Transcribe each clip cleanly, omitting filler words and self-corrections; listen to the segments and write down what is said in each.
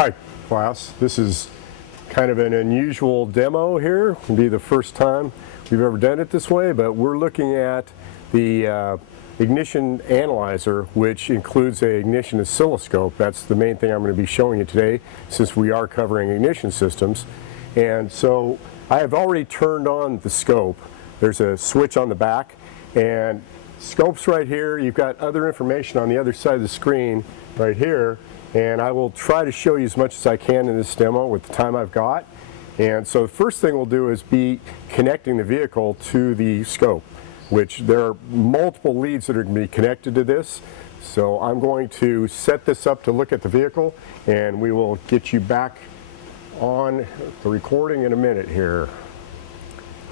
Hi class, this is kind of an unusual demo here. It'll be the first time we've ever done it this way, but we're looking at the ignition analyzer, which includes an ignition oscilloscope. That's the main thing I'm going to be showing you today, since we are covering ignition systems. And so I have already turned on the scope. There's a switch on the back, and scope's right here. You've got other information on the other side of the screen right here, and I will try to show you as much as I can in this demo with the time I've got. And so the first thing we'll do is be connecting the vehicle to the scope, which there are multiple leads that are going to be connected to this. So I'm going to set this up to look at the vehicle, and we will get you back on the recording in a minute here.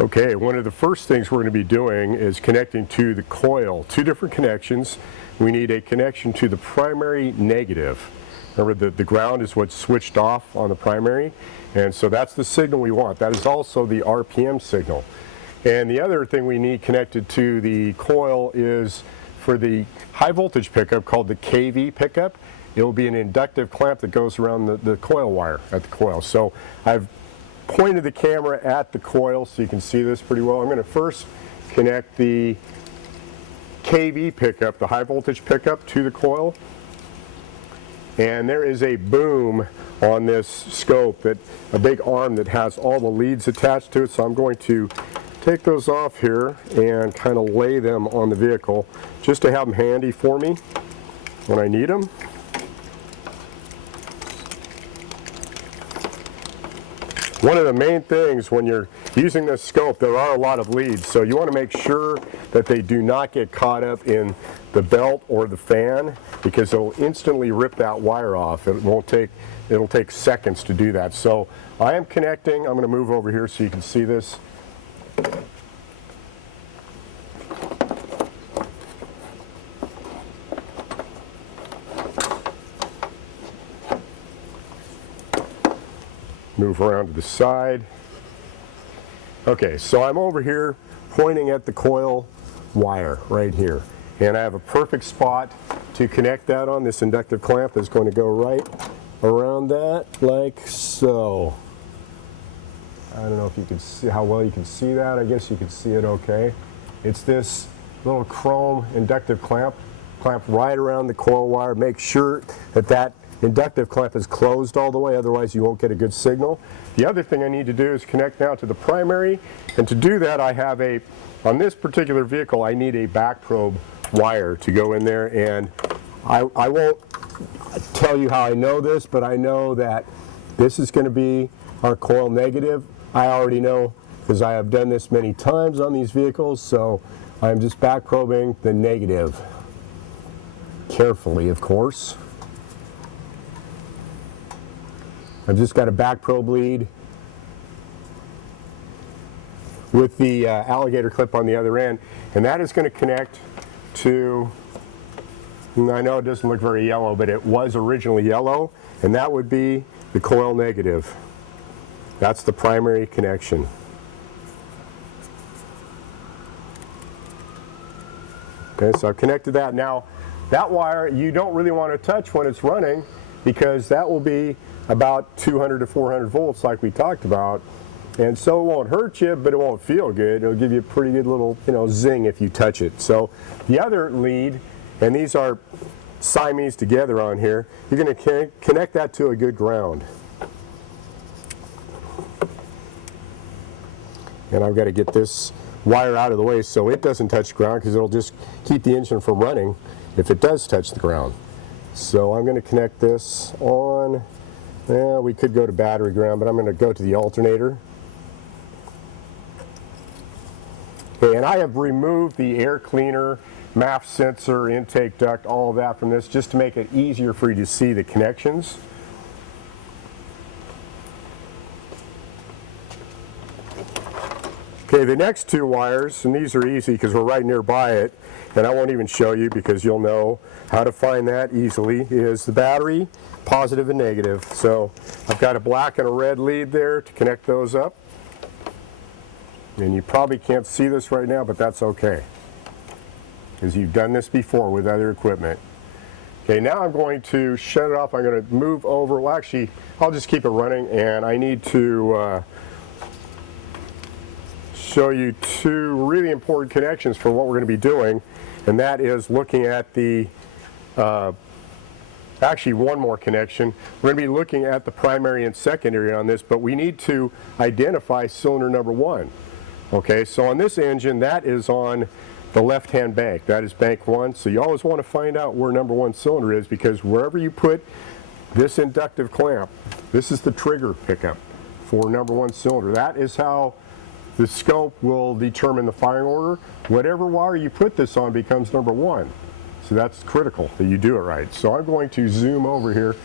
Okay, one of the first things we're going to be doing is connecting to the coil. Two different connections. We need a connection to the primary negative. Remember, the ground is what's switched off on the primary, and so that's the signal we want. That is also the RPM signal. And the other thing we need connected to the coil is for the high voltage pickup called the KV pickup. It will be an inductive clamp that goes around the coil wire at the coil. So I've pointed the camera at the coil so you can see this pretty well. I'm going to first connect the KV pickup, the high voltage pickup, to the coil. And there is a boom on this scope, a big arm that has all the leads attached to it. So I'm going to take those off here and kind of lay them on the vehicle just to have them handy for me when I need them. One of the main things when you're using this scope, there are a lot of leads, so you want to make sure that they do not get caught up in the belt or the fan, because they'll instantly rip that wire off. It'll take seconds to do that. So I am connecting. I'm going to move over here so you can see this. Move around to the side. Okay, so I'm over here pointing at the coil wire right here, and I have a perfect spot to connect that on. This inductive clamp is going to go right around that like so. I don't know if you can see how well you can see that. I guess you can see it okay. It's this little chrome inductive clamp right around the coil wire. Make sure that inductive clamp is closed all the way, otherwise you won't get a good signal. The other thing I need to do is connect now to the primary, and to do that I have on this particular vehicle I need a back probe wire to go in there, and I won't tell you how I know this, but I know that this is going to be our coil negative. I already know because I have done this many times on these vehicles, so I'm just back probing the negative. Carefully, of course. I've just got a back probe lead with the alligator clip on the other end, and that is going to connect to, I know it doesn't look very yellow, but it was originally yellow, and that would be the coil negative. That's the primary connection. Okay, so I've connected that. Now, that wire you don't really want to touch when it's running, because that will be about 200 to 400 volts like we talked about, and so it won't hurt you, but it won't feel good. It'll give you a pretty good little zing if you touch it. So the other lead, and these are Siamese together on here, you're going to connect that to a good ground. And I've got to get this wire out of the way so it doesn't touch the ground, because it'll just keep the engine from running if it does touch the ground. So I'm going to connect this on. Yeah, we could go to battery ground, but I'm going to go to the alternator. Okay, and I have removed the air cleaner, MAF sensor, intake duct, all of that from this, just to make it easier for you to see the connections. Okay, the next two wires, and these are easy because we're right nearby it, and I won't even show you because you'll know how to find that easily, is the battery, positive and negative. So I've got a black and a red lead there to connect those up. And you probably can't see this right now, but that's okay, because you've done this before with other equipment. Okay, now I'm going to shut it off. I'm going to move over. Well, actually, I'll just keep it running, and I need to show you two really important connections for what we're going to be doing, and that is looking at the actually one more connection. We're going to be looking at the primary and secondary on this, but we need to identify cylinder number 1. Okay, so on this engine, that is on the left-hand bank. That is bank 1. So you always want to find out where number 1 cylinder is, because wherever you put this inductive clamp, this is the trigger pickup for number 1 cylinder. That is how the scope will determine the firing order. Whatever wire you put this on becomes number 1. So that's critical that you do it right. So I'm going to zoom over here.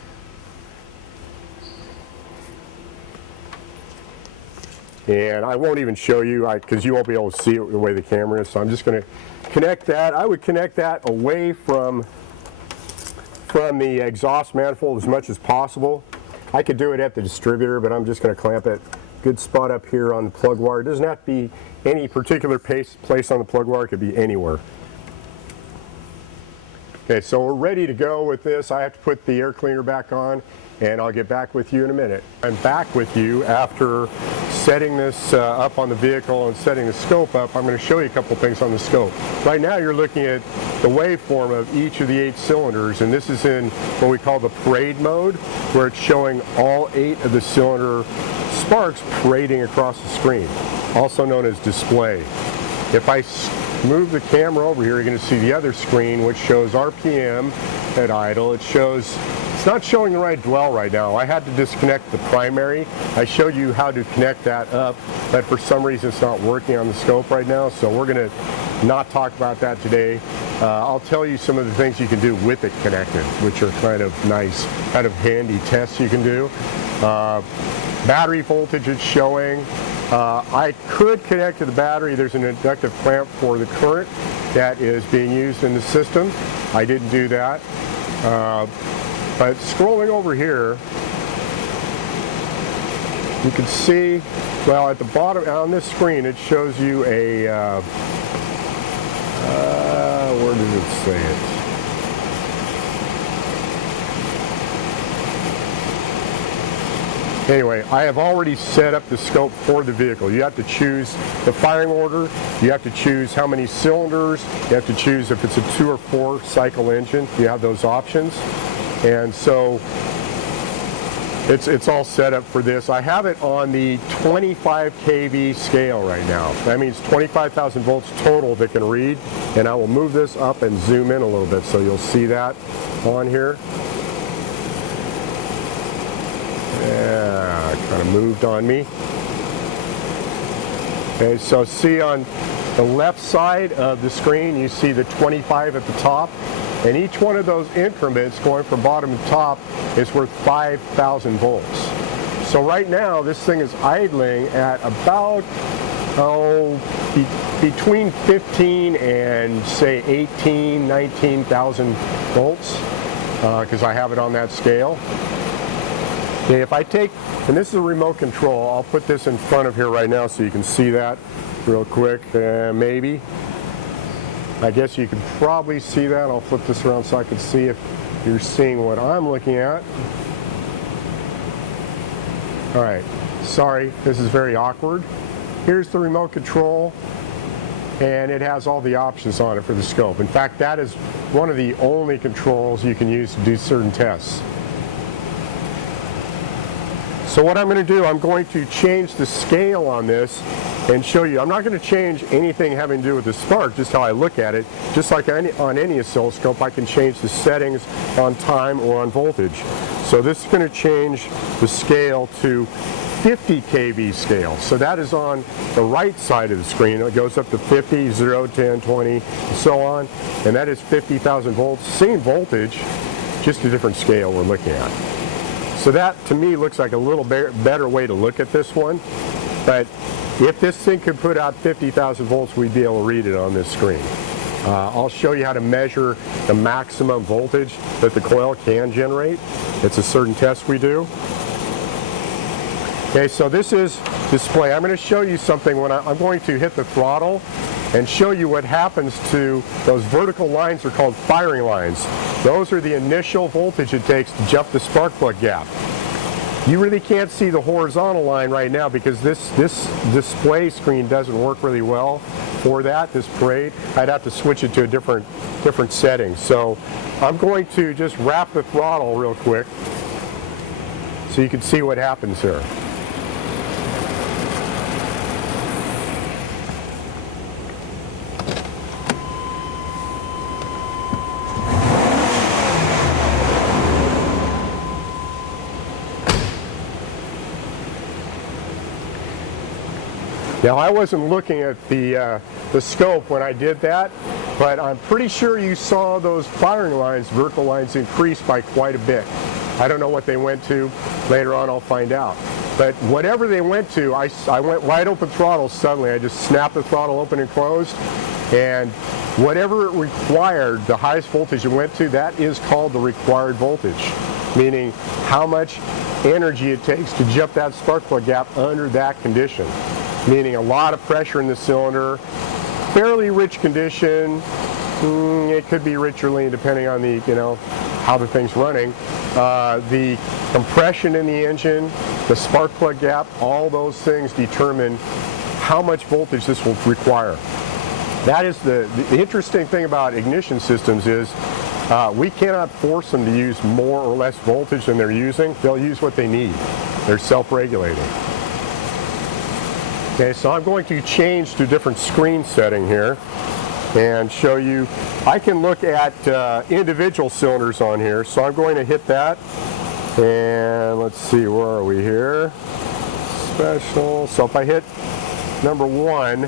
And I won't even show you because you won't be able to see it the way the camera is. So I'm just going to connect that. I would connect that away from the exhaust manifold as much as possible. I could do it at the distributor, but I'm just going to clamp it. Good spot up here on the plug wire. It doesn't have to be any particular place on the plug wire. It could be anywhere. Okay, so we're ready to go with this. I have to put the air cleaner back on, and I'll get back with you in a minute. I'm back with you after setting this up on the vehicle and setting the scope up. I'm going to show you a couple things on the scope. Right now you're looking at the waveform of each of the 8 cylinders, and this is in what we call the parade mode, where it's showing all 8 of the cylinder sparks parading across the screen, also known as display. If I move the camera over here, you're going to see the other screen, which shows RPM at idle. It's not showing the right dwell right now. I had to disconnect the primary. I showed you how to connect that up, but for some reason it's not working on the scope right now, so we're going to not talk about that today. I'll tell you some of the things you can do with it connected, which are kind of nice, kind of handy tests you can do. Battery voltage is showing. I could connect to the battery. There's an inductive clamp for the current that is being used in the system. I didn't do that. But scrolling over here, you can see, well, at the bottom on this screen, it shows you a, where does it say it? Anyway, I have already set up the scope for the vehicle. You have to choose the firing order, you have to choose how many cylinders, you have to choose if it's a 2 or 4 cycle engine. You have those options. And so it's all set up for this. I have it on the 25 kV scale right now. That means 25,000 volts total that can read. And I will move this up and zoom in a little bit so you'll see that on here. Yeah, kind of moved on me. Okay, so see on the left side of the screen, you see the 25 at the top, and each one of those increments going from bottom to top is worth 5,000 volts. So right now, this thing is idling at about, between 15 and say 18, 19,000 volts, because I have it on that scale. Okay, if I take, and this is a remote control, I'll put this in front of here right now so you can see that real quick, maybe. I guess you can probably see that. I'll flip this around so I can see if you're seeing what I'm looking at. All right, sorry, this is very awkward. Here's the remote control, and it has all the options on it for the scope. In fact, that is one of the only controls you can use to do certain tests. So what I'm going to do, I'm going to change the scale on this and show you. I'm not going to change anything having to do with the spark, just how I look at it. Just like on any oscilloscope, I can change the settings on time or on voltage. So this is going to change the scale to 50 kV scale. So that is on the right side of the screen. It goes up to 50, 0, 10, 20, and so on. And that is 50,000 volts. Same voltage, just a different scale we're looking at. So that, to me, looks like a little better way to look at this one. But if this thing could put out 50,000 volts, we'd be able to read it on this screen. I'll show you how to measure the maximum voltage that the coil can generate. It's a certain test we do. Okay, so this is display. I'm going to show you something when I'm going to hit the throttle. and show you what happens to those vertical lines. Are called firing lines. Those are the initial voltage it takes to jump the spark plug gap. You really can't see the horizontal line right now because this display screen doesn't work really well for that, this parade. I'd have to switch it to a different setting. So I'm going to just wrap the throttle real quick so you can see what happens here. Now I wasn't looking at the scope when I did that, but I'm pretty sure you saw those firing lines, vertical lines, increase by quite a bit. I don't know what they went to. Later on I'll find out. But whatever they went to, I went wide open throttle suddenly. I just snapped the throttle open and closed, and whatever it required, the highest voltage it went to, that is called the required voltage, meaning how much energy it takes to jump that spark plug gap under that condition. Meaning a lot of pressure in the cylinder, fairly rich condition. It could be rich or lean depending on the, how the thing's running. The compression in the engine, the spark plug gap, all those things determine how much voltage this will require. That is the interesting thing about ignition systems is we cannot force them to use more or less voltage than they're using. They'll use what they need. They're self-regulating. Okay, so I'm going to change to a different screen setting here and show you. I can look at individual cylinders on here, so I'm going to hit that, and let's see, where are we here? Special. So if I hit number 1,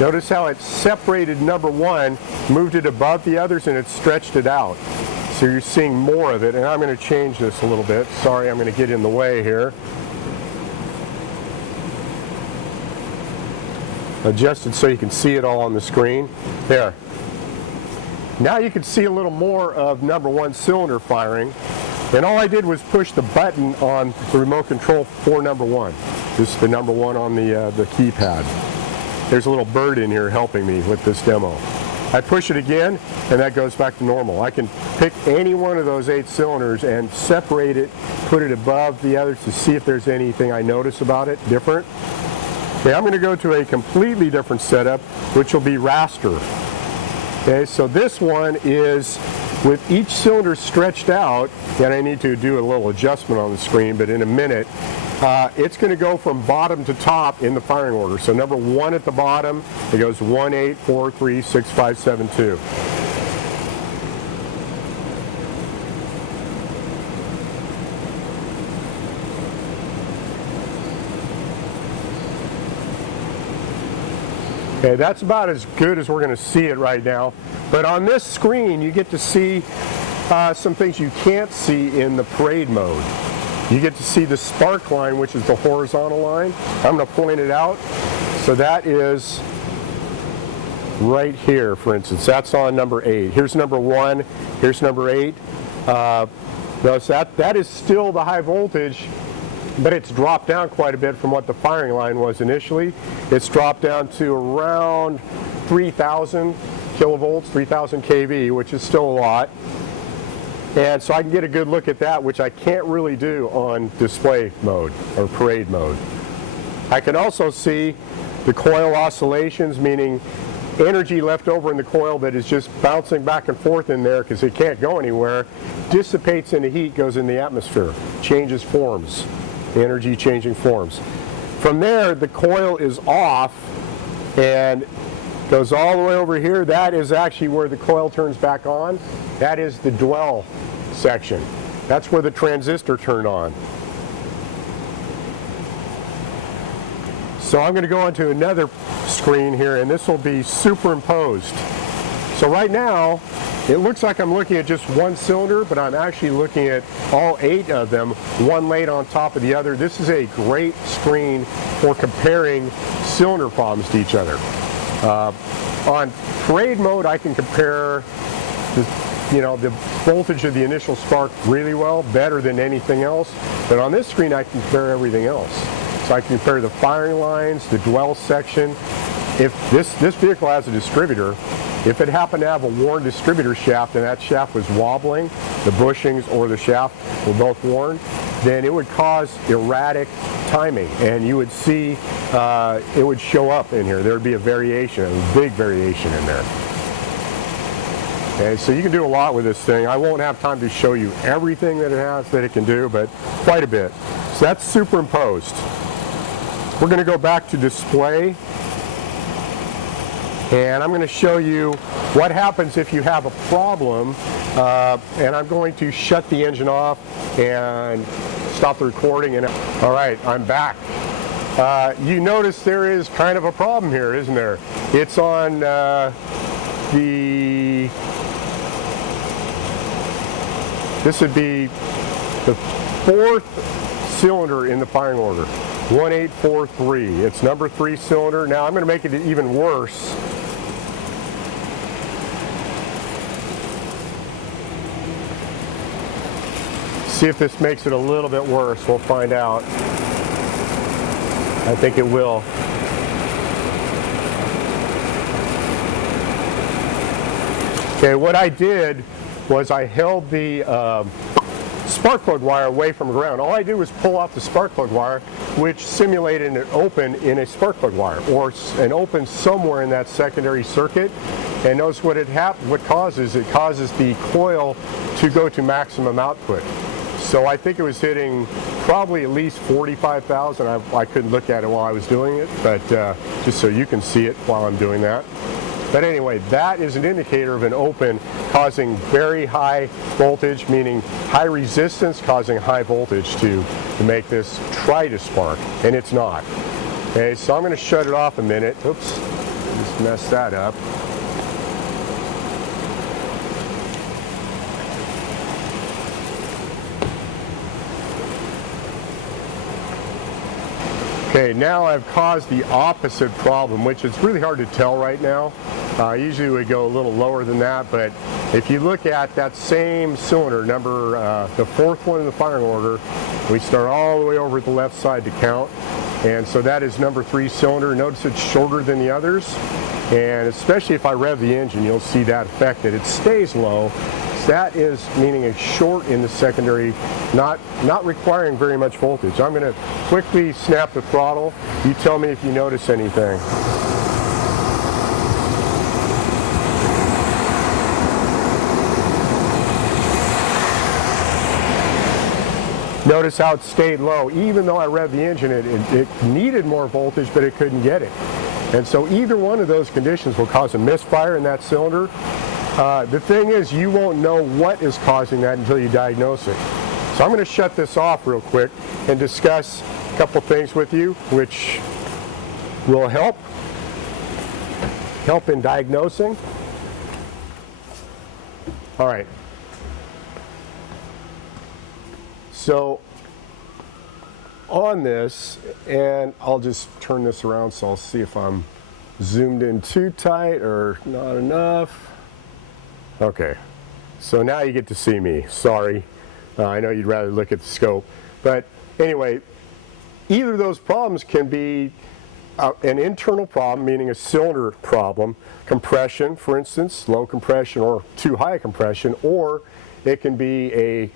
notice how it separated number 1, moved it above the others, and it stretched it out. So you're seeing more of it, and I'm going to change this a little bit. Sorry, I'm going to get in the way here. Adjust it so you can see it all on the screen. There. Now you can see a little more of number 1 cylinder firing. And all I did was push the button on the remote control for number 1. This is the number 1 on the keypad. There's a little bird in here helping me with this demo. I push it again, and that goes back to normal. I can pick any one of those 8 cylinders and separate it, put it above the others to see if there's anything I notice about it different. Okay, I'm going to go to a completely different setup, which will be raster. Okay, so this one is with each cylinder stretched out, and I need to do a little adjustment on the screen, but in a minute, it's going to go from bottom to top in the firing order. So number 1 at the bottom, it goes 1, 8, 4, 3, 6, 5, 7, 2. Okay, that's about as good as we're going to see it right now. But on this screen, you get to see some things you can't see in the parade mode. You get to see the spark line, which is the horizontal line. I'm going to point it out. So that is right here, for instance. That's on number 8. Here's number 1. Here's number 8. Notice that is still the high voltage, but it's dropped down quite a bit from what the firing line was initially. It's dropped down to around 3,000 kilovolts, 3,000 kV, which is still a lot. And so I can get a good look at that, which I can't really do on display mode or parade mode. I can also see the coil oscillations, meaning energy left over in the coil that is just bouncing back and forth in there because it can't go anywhere, dissipates into heat, goes in the atmosphere, changes forms. The energy changing forms. From there, the coil is off and goes all the way over here. That is actually where the coil turns back on. That is the dwell section. That's where the transistor turned on. So I'm going to go onto another screen here, and this will be superimposed. So right now, it looks like I'm looking at just one cylinder, but I'm actually looking at all 8 of them, one laid on top of the other. This is a great screen for comparing cylinder problems to each other. On parade mode, I can compare the voltage of the initial spark really well, better than anything else. But on this screen, I can compare everything else. So I can compare the firing lines, the dwell section, if this vehicle has a distributor, if it happened to have a worn distributor shaft and that shaft was wobbling, the bushings or the shaft were both worn, then it would cause erratic timing, and you would see it would show up in here. There would be a variation, a big variation in there. Okay, so you can do a lot with this thing. I won't have time to show you everything that it has that it can do, but quite a bit. So that's superimposed. We're going to go back to display, and I'm going to show you what happens if you have a problem, and I'm going to shut the engine off and stop the recording. And all right, I'm back. You notice there is kind of a problem here, isn't there? It's on this would be the 4th cylinder in the firing order, 1843. It's number 3 cylinder. Now I'm going to make it even worse. See if this makes it a little bit worse. We'll find out. I think it will. Okay, what I did was I held the spark plug wire away from the ground. All I did was pull off the spark plug wire, which simulated an open in a spark plug wire, or an open somewhere in that secondary circuit. And notice what what causes the coil to go to maximum output. So I think it was hitting probably at least 45,000. I couldn't look at it while I was doing it, but just so you can see it while I'm doing that. But anyway, that is an indicator of an open causing very high voltage, meaning high resistance causing high voltage to make this try to spark, and it's not. Okay, so I'm going to shut it off a minute. Oops, just messed that up. Okay, now I've caused the opposite problem, which is really hard to tell right now. Usually we go a little lower than that, but if you look at that same cylinder, the 4th one in the firing order, we start all the way over at the left side to count. And so that is number 3 cylinder. Notice it's shorter than the others. And especially if I rev the engine, you'll see that effect, that it stays low. That is meaning a short in the secondary, not requiring very much voltage. I'm going to quickly snap the throttle. You tell me if you notice anything. Notice how it stayed low. Even though I revved the engine, it needed more voltage, but it couldn't get it. And so either one of those conditions will cause a misfire in that cylinder. The thing is, you won't know what is causing that until you diagnose it. So I'm going to shut this off real quick and discuss a couple things with you which will help in diagnosing. All right. So on this, and I'll just turn this around so I'll see if I'm zoomed in too tight or not enough. Okay, so now you get to see me. Sorry, I know you'd rather look at the scope. But anyway, either of those problems can be an internal problem, meaning a cylinder problem, compression, for instance, low compression or too high compression, or it can be a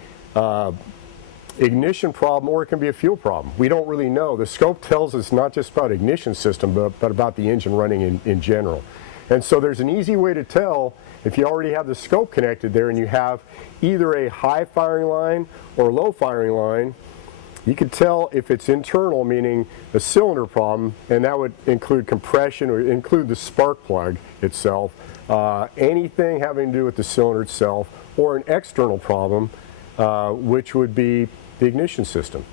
ignition problem, or it can be a fuel problem. We don't really know. The scope tells us not just about ignition system, but about the engine running in general. And so there's an easy way to tell if you already have the scope connected there and you have either a high firing line or a low firing line. You can tell if it's internal, meaning a cylinder problem, and that would include compression or include the spark plug itself, anything having to do with the cylinder itself, or an external problem, which would be the ignition system.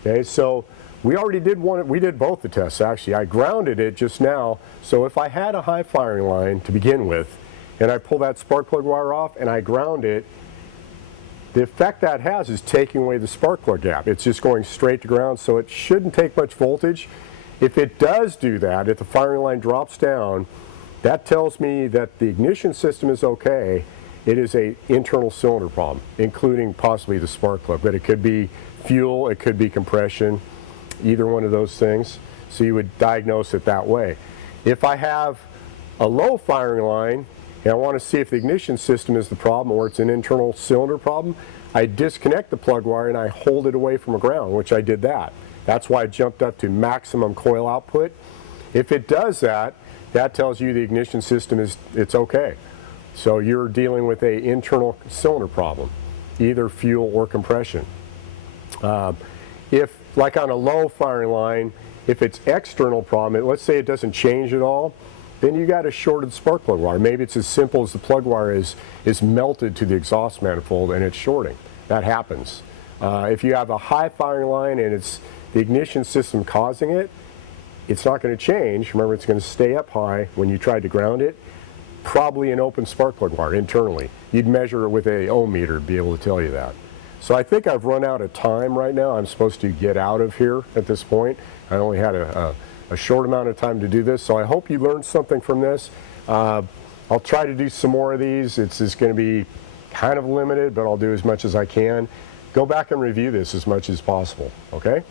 Okay, so we already did we did both the tests actually. I grounded it just now, so if I had a high firing line to begin with, and I pull that spark plug wire off and I ground it, the effect that has is taking away the spark plug gap. It's just going straight to ground, so it shouldn't take much voltage. If it does do that, if the firing line drops down, that tells me that the ignition system is okay. It is an internal cylinder problem, including possibly the spark plug, but it could be fuel, it could be compression, either one of those things. So you would diagnose it that way. If I have a low firing line and I want to see if the ignition system is the problem or it's an internal cylinder problem, I disconnect the plug wire and I hold it away from the ground, which I did that. That's why I jumped up to maximum coil output. If it does that, that tells you the ignition system it's okay. So you're dealing with an internal cylinder problem, either fuel or compression. If, like on a low firing line, if it's external problem, let's say it doesn't change at all, then you got a shorted spark plug wire. Maybe it's as simple as the plug wire is melted to the exhaust manifold and it's shorting. That happens. If you have a high firing line and it's the ignition system causing it, it's not going to change. Remember, it's going to stay up high when you try to ground it. Probably an open spark plug wire internally. You'd measure it with a ohm meter to be able to tell you that. So I think I've run out of time right now. I'm supposed to get out of here at this point. I only had a short amount of time to do this, so I hope you learned something from this. I'll try to do some more of these. It's just going to be kind of limited, but I'll do as much as I can. Go back and review this as much as possible, okay?